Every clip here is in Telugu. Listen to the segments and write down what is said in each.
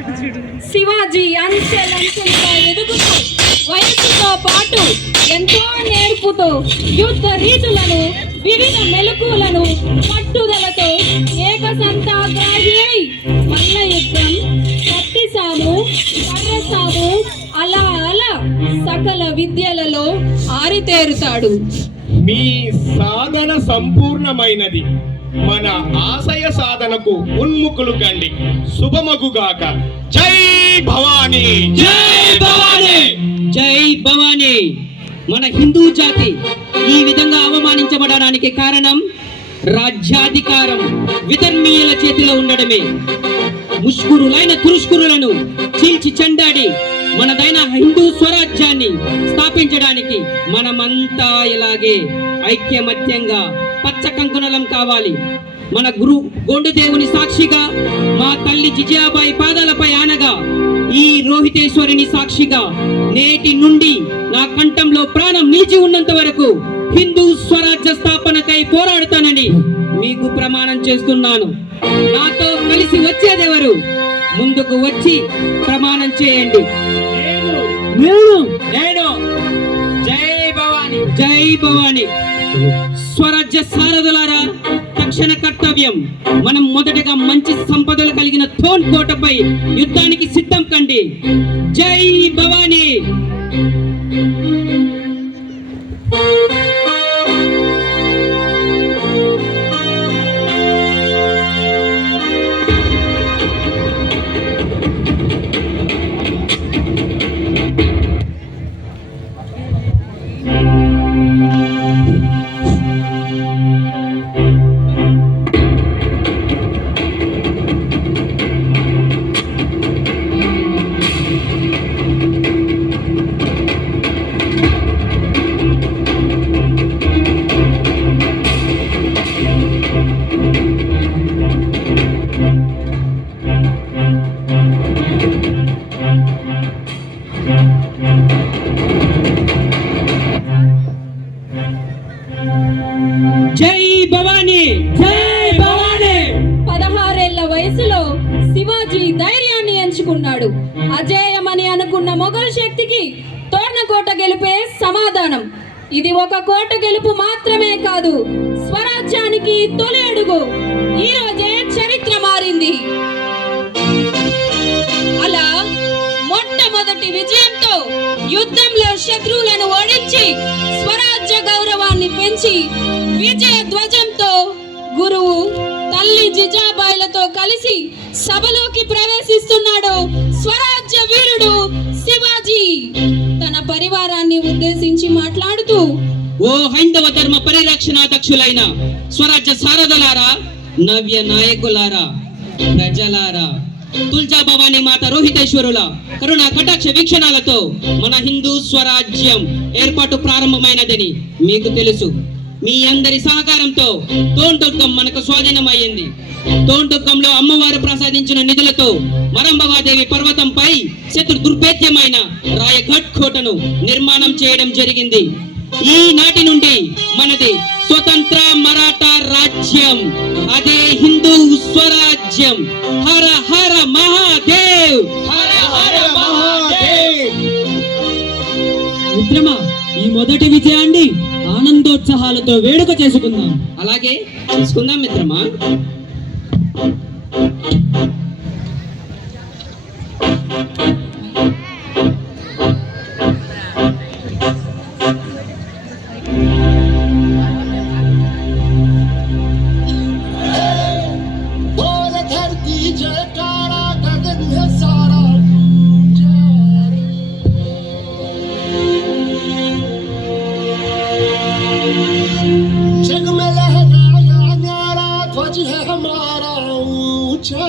శివాజీ అంచెలంచెలుగా ఎదుగుతూ వయసుతో పాటు ఎంతో నేర్పుతో యుద్ధ రీతులను వివిధ మెలకువలను పట్టుదలతో ఏకసంతాగ్రాహి అయి మల్ల యుద్ధం, కత్తి సాము, కర్ర సాము అలా సకల విద్యలలో ఆరితేరుతాడు. మీ సాధన సంపూర్ణమైనది. మన ఆశయ సాధనకు ఉన్ముఖులు కండి. శుభమగుగాక. జై భవానీ, జై భవానీ, జై భవానీ. మన హిందూ జాతి ఈ విధంగా అవమానించబడడానికి కారణం రాజ్యాధికారం విధర్మీయుల చేతిలో ఉండడమే. ముష్కరులైన తురుష్కురులను చీల్చి చెండాడి మనదైన హిందూ స్వరాజ్యాన్ని స్థాపించడానికి మనమంతా ఇలాగే ఐక్యమత్యంగా పచ్చ కంకణలం కావాలి. మన గురు గోండుదేవుని సాక్షిగా, మా తల్లి జిజియాబాయి పాదాలపై ఆనగా, ఈ రోహితేశ్వరిని సాక్షిగా నేటి నుండి నా కంఠంలో ప్రాణం నిలిచి ఉన్నంత వరకు హిందూ స్వరాజ్య స్థాపనకై పోరాడుతానని మీకు ప్రమాణం చేస్తున్నాను. నాతో కలిసి వచ్చేదెవరు? ముందుకు వచ్చి ప్రమాణం చేయండి. నేను జై భవానీ, జై భవానీ. స్వరాజ్య సారథులారా, తక్షణ కర్తవ్యం. మనం మొదటగా మంచి సంపదలు కలిగిన థోన్ కోటపై యుద్ధానికి సిద్ధం కండి. జై భవానీ. జై భవానీ, జై భవానీ. 16 ఏళ్ల వయసులో శివాజీ ధైర్యాన్ని ఎంచుకున్నాడు. అజేయమని అనుకున్న మొఘల్ శక్తికి తోర్నకోట గెలుపే సమాధానం. ఇది ఒక కోట గెలుపు మాత్రమే కాదు, స్వరాజ్యానికి తొలి అడుగు. ఈ రోజే చరిత్ర మారింది. అలా మొట్టమొదటి విజయంతో యుద్ధంలో శత్రువులను ఓడించి స్వరాజ్య గౌరవాన్ని పెంచి విజయ ధ్వజంతో గురువు తల్లి జిజాబాయిలతో కలిసి సభలోకి ప్రవేశిస్తున్నాడు స్వరాజ్య వీరుడు శివాజీ. తన పరివారాన్ని ఉద్దేశించి మాట్లాడుతూ, ఓ హైందవ ధర్మ పరిరక్షణాధ్యక్షులైన స్వరాజ్య సారథులారా, నవ్య నాయకులారా, ప్రజలారా, తుల్జా భవానీ మాత రోహితేశ్వరుల కరుణ కటాక్ష వీక్షణాలతో మన హిందూ స్వరాజ్యం ఏర్పాటు ప్రారంభమైనదని మీకు తెలుసు. మీ అందరి సహకారంతో తోంటుక్కం మనకు స్వాధీనమైంది. తోంటుక్కంలో అమ్మవారు ప్రసాదించిన నిధులతో మరంభవాదేవి పర్వతంపై శత్రు దుర్భేద్యమైన రాయఘట్ కోటను నిర్మాణం చేయడం జరిగింది. ఈ నాటి నుండి మనది స్వతంత్ర మరాఠా రాజ్యం, అదే హిందూ స్వరాజ్యం. హర హర మహాదేవ్, హర హర మహాదేవ్. మిత్రమా, ఈ మొదటి విజయాన్ని ఆనందోత్సాహాలతో వేడుక చేసుకుందాం. అలాగే చేసుకుందాం మిత్రమా. जग में लहराया न्यारा ध्वज है हमारा ऊंचा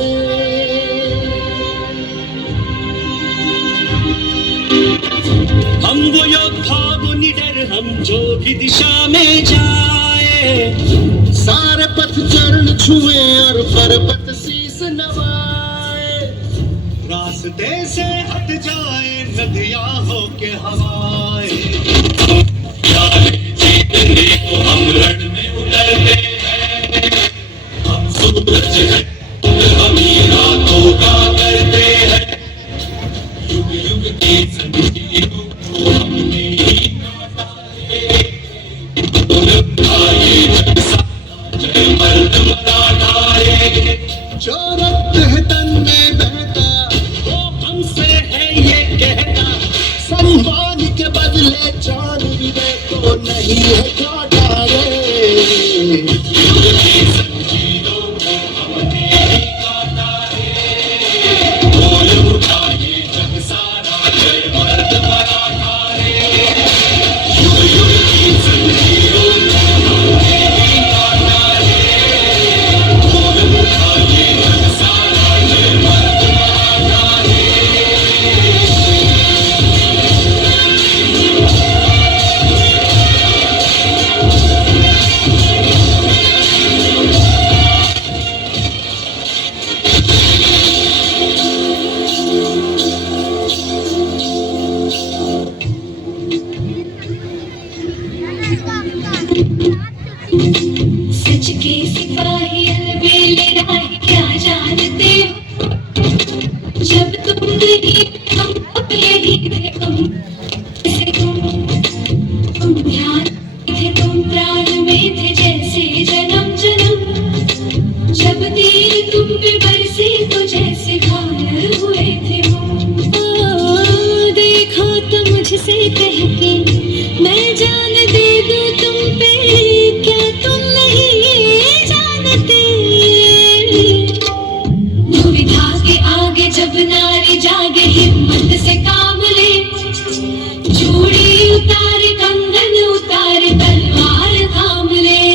रे। हम वो योद्धा वो निडर, हम जो भी दिशा में जाए, सारे पथ चरण छुए और पर्वत शीस नवाए। रास्ते से हट जाए नदियां हो के हवाए, जीतने को हम रण में उतरते हैं, हम सूरज हैं, हम ही रातों का ले जान भी दे तो नहीं है काटा रे। सच के सिपाही अलबेले राही क्या जानते हो, जब तुम नहीं हम अब यही थे हम, जैसे तुम ध्यान थे, तुम प्राण में थे जैसे जन्म जन्म, जब तीर तुम पे बरसे तो जैसे घायल हुए थे हम। देखो तो मुझसे कह के मैं जान दे दूं तुम पे, क्या तुम नहीं जानते, दुविधा के आगे जब नारी जागे हिम्मत से काम ले, चूड़ी उतारे कंगन उतारे तलवार थाम ले।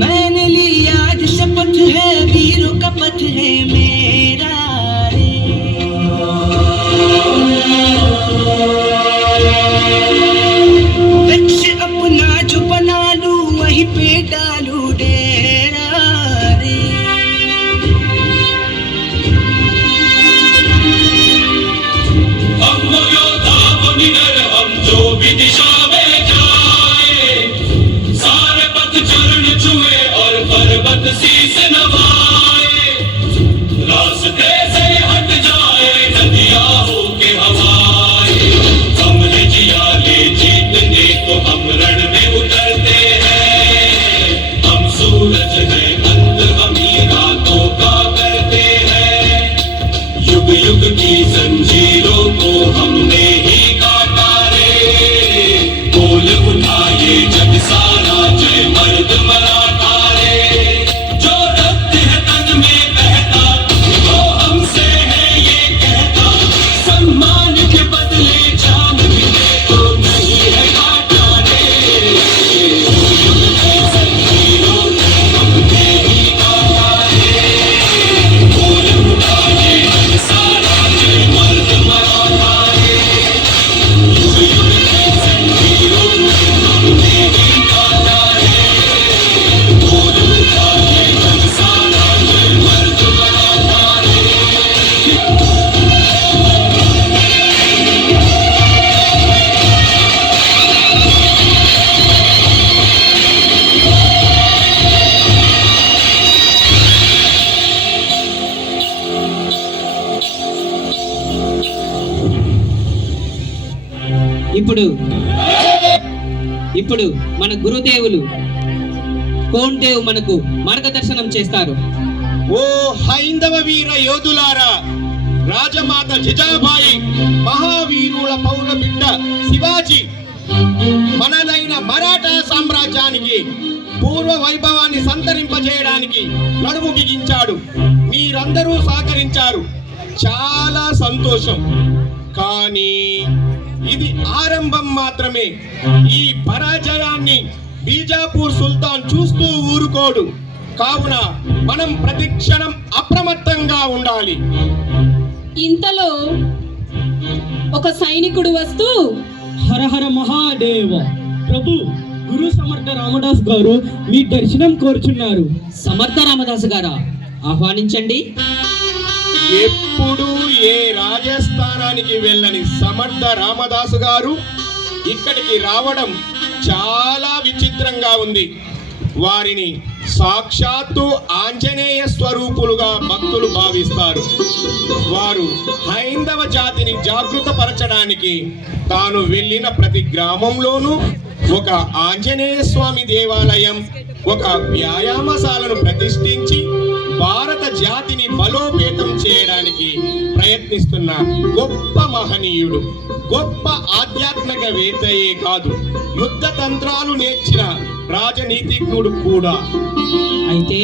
मैंने लिया आज शपथ है वीरों का पथ है मेरा रे। लक्ष्य अपना जो बना लूं वहीं पे डालू डेरा रे। हम वो योद्धा वो निडर हम जो भी दिशा में जाए, सारे पथ चरण छुए और पर्वत शीस नवाए, रास्ते से हट जाए नदियां होके हवाए, कमल जिया ले जीतने को हम रण में उतरते हैं, हम सूरज हैं अंत हमी रातों का करते हैं, युग युग की जंजीरों को हमने ही काटा रे, बोल उठाए जग सारा जय मर्द मराठा रे, जो रक्त है तन में बहता वो हमसे है ये कहता, सम्मान के बदले जान भी दे तो नहीं है काटा रे, युग की जंजीरों को हमने ही काटा रे, बोल उठाए जग सारा जय मर्द मराठा रे, युग युग की जंजीरों को हमने ही काटा रे, बोल उठाए जग सारा जय मर्द मराठा रे। ఇప్పుడు మన గురుదేవులు కోంటేవ్ మనకు మార్గదర్శనం చేస్తారు. ఓ హైందవ వీర యోధులారా, రాజమాత జిజాబాయి, మహావీరుల పౌర బిడ్డ శివాజీ మనదైన మరాఠా సామ్రాజ్యానికి పూర్వ వైభవాన్ని సంతరింపజేయడానికి నడుము బిగించాడు. మీరందరూ సహకరించారు, చాలా సంతోషం. కానీ ఇది ఆరంభం మాత్రమే. ఈ పరాజయాన్ని బీజాపూర్ సుల్తాన్ చూస్తూ ఊరుకోడు. కావున మనం ప్రతిక్షణం అప్రమత్తంగా ఉండాలి. ఇంతలో ఒక సైనికుడు వస్తూ, హర హర మహాదేవ ప్రభు, గురు సమర్థ రామదాస్ గారు మీ దర్శనం కోరుచున్నారు. సమర్థ రామదాసు గారా, ఆహ్వానించండి. ఎప్పుడు ఏ రాజస్థానానికి వెళ్ళని సమర్థ రామదాసు గారు ఇక్కడికి రావడం చాలా విచిత్రంగా ఉంది. వారిని సాక్షాత్తు ఆంజనేయ స్వరూపులుగా భక్తులు భావిస్తారు. వారు హైందవ జాతిని జాగృతపరచడానికి తాను వెళ్ళిన ప్రతి గ్రామంలోనూ ఒక ఆంజనేయ స్వామి దేవాలయం, ఒక వ్యాయామశాలను ప్రతిష్ఠించి భారత జాతిని బలోపేతం చేయడానికి ప్రయత్నిస్తున్న గొప్ప మహనీయుడు, గొప్ప ఆధ్యాత్మికవేత్తయే కాదు, యుద్ధ తంత్రాలు నేర్చిన రాజనీతిజ్ఞుడు కూడా. అయితే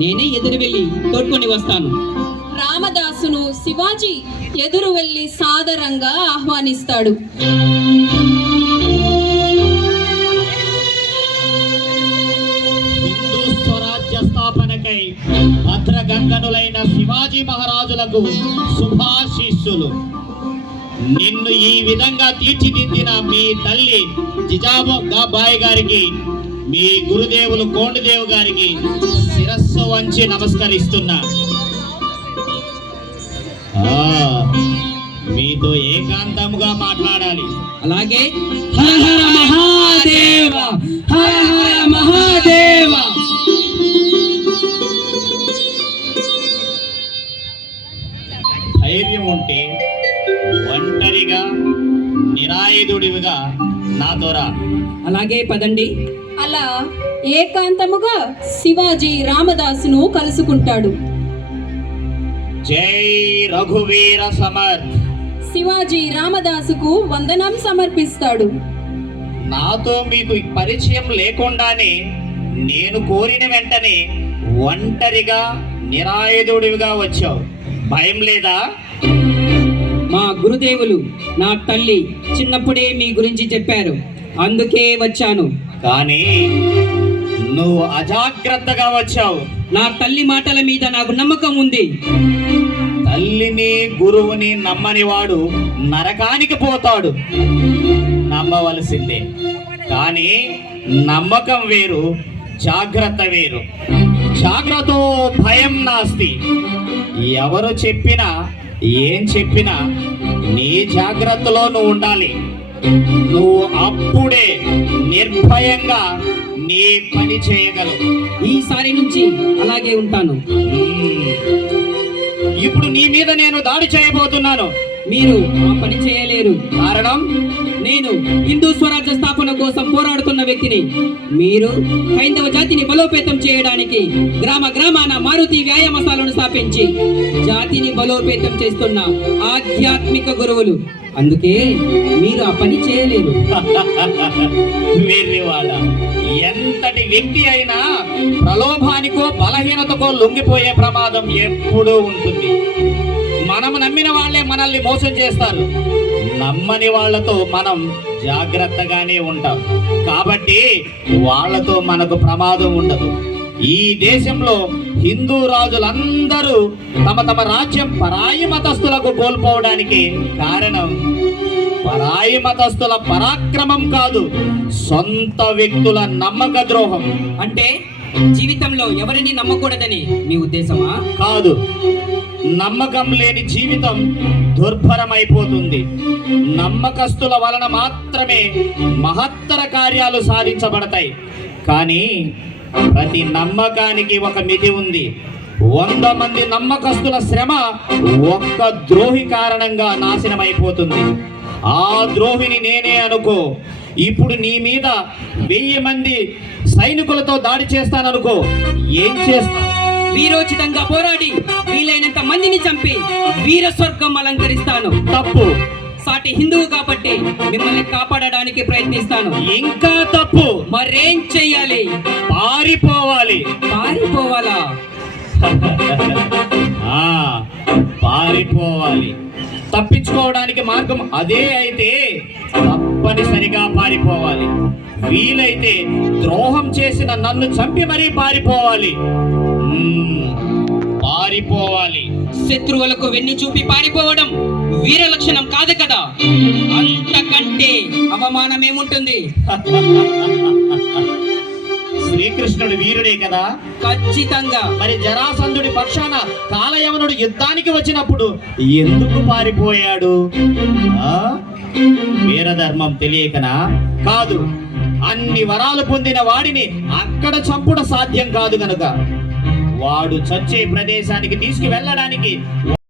నేనే ఎదురు వెళ్ళి తోడ్కొని వస్తాను. రామదాసును శివాజీ ఎదురు వెళ్ళి సాదరంగా ఆహ్వానిస్తాడు. హిందూ స్వరాజ్య స్థాపనకై భద్రగంగనులైన శివాజీ మహారాజులకు శుభాశీస్సులు. నిన్ను ఈ విధంగా తీర్చిదిద్దిన మీ తల్లి జిజాబాయి గారికి, మీ గురుదేవులు కోండదేవ్ గారికి శిరస్సు వంచి నమస్కరిస్తున్నా. మీతో ఏకాంతముగా మాట్లాడాలి. అలాగే హర హర మహాదేవ, హర హర మహాదేవ. ధైర్యం ఉంటే ఒంటరిగా నిరాయుధుడివిగా నాతో రా. అలాగే పదండి. అలా ఏకాంతముగా శివాజీ రామదాసును కలుసుకుంటాడు. జై రఘువీర సమర్థ్. శివాజీ రామదాసుకు వందనం సమర్పిస్తాడు. నాతో మీకు పరిచయం లేకుండానే నేను కోరిన వెంటనే ఒంటరిగా నిరాయుధుడివిగా వచ్చావు. భయం లేదా? మా గురుదేవులు నా తల్లి చిన్నప్పుడే మీ గురించి చెప్పారు, అందుకే వచ్చాను. కానీ నువ్వు అజాగ్రత్తగా వచ్చావు. నా తల్లి మాటల మీద నాకు నమ్మకం ఉంది. తల్లిని గురువుని నమ్మని వాడు నరకానికి పోతాడు. నమ్మవలసిందే. కానీ నమ్మకం వేరు, జాగ్రత్త వేరు. జాగ్రత్త భయం నాస్తి. ఎవరు చెప్పినా ఏం చెప్పినా నీ జాగ్రత్తలో నువ్వు ఉండాలి. నువ్వు అప్పుడే నిర్భయంగా నీ పని చేయగలవు. ఈసారి నుంచి అలాగే ఉంటాను. ఇప్పుడు నీ మీద నేను దాడి చేయబోతున్నాను. మీరు ఆ పని చేయలేరు. కారణం, నేను హిందూ స్వరాజ్య స్థాపన కోసం పోరాడుతున్న వ్యక్తిని. మీరు హైందవ జాతిని బలోపేతం చేయడానికి గ్రామ గ్రామాన మారుతి వ్యాయామశాలను స్థాపించి జాతిని బలోపేతం చేస్తున్న ఆధ్యాత్మిక గురువులు. అందుకే మీరు ఆ పని చేయలేరు. వెర్రివాడ. ఎంతటి వ్యక్తి అయినా ప్రలోభానికో బలహీనతకో లొంగిపోయే ప్రమాదం ఎప్పుడూ ఉంటుంది. మనము నమ్మిన వాళ్ళే మనల్ని మోసం చేస్తారు. నమ్మని వాళ్ళతో మనం జాగ్రత్తగానే ఉంటాం. కాబట్టి వాళ్ళతో మనకు ప్రమాదం ఉండదు. ఈ దేశంలో హిందూ రాజులందరూ తమ తమ రాజ్యం పరాయి మతస్థులకు కోల్పోవడానికి కారణం పరాయి మతస్థుల పరాక్రమం కాదు, సొంత వ్యక్తుల నమ్మక ద్రోహం. అంటే జీవితంలో ఎవరిని నమ్మకూడదని మీ ఉద్దేశమా? కాదు, నమ్మకం లేని జీవితం దుర్భరమైపోతుంది. నమ్మకస్తుల వలన మాత్రమే మహత్తర కార్యాలు సాధించబడతాయి. కానీ ప్రతి నమ్మకానికి ఒక మితి ఉంది. 100 మంది నమ్మకస్తుల శ్రమ ఒక్క ద్రోహి కారణంగా నాశనమైపోతుంది. ఆ ద్రోహిని నేనే అనుకో. ఇప్పుడు నీ మీద 1000 మంది సైనికులతో దాడి చేస్తాననుకో, ఏం చేస్తా? వీరోచితంగా పోరాడి వీలైనంత మందిని చంపి వీర స్వర్గం అలంకరిస్తాను. తప్పు. సాటి హిందువు కాబట్టి మిమ్మల్ని కాపాడడానికి ప్రయత్నిస్తాను. ఇంకా తప్పు. మరేం చెయ్యాలి? పారిపోవాలి. పారిపోవాలా? పారిపోవాలి. తప్పించుకోవడానికి మార్గం అదే అయితే తప్పనిసరిగా పారిపోవాలి. వీలైతే ద్రోహం చేసిన నన్ను చంపి మరీ పారిపోవాలి. పారిపోవాలి. శత్రువులకు వెన్ను చూపి పారిపోవడం వీర లక్షణం కాదు కదా. అంతకంటే అవమానం ఏముంటుంది? శ్రీకృష్ణుడు వీరుడే కదా. ఖచ్చితంగా. మరి జరాసంధుడి పక్షాన కాలయవనుడు యుద్ధానికి వచ్చినప్పుడు ఎందుకు పారిపోయాడు? వీరధర్మం తెలియకనా? కాదు, అన్ని వరాలు పొందిన వాడిని అక్కడ చంపుట సాధ్యం కాదు గనుక వాడు చచ్చే ప్రదేశానికి తీసుకువెళ్ళడానికి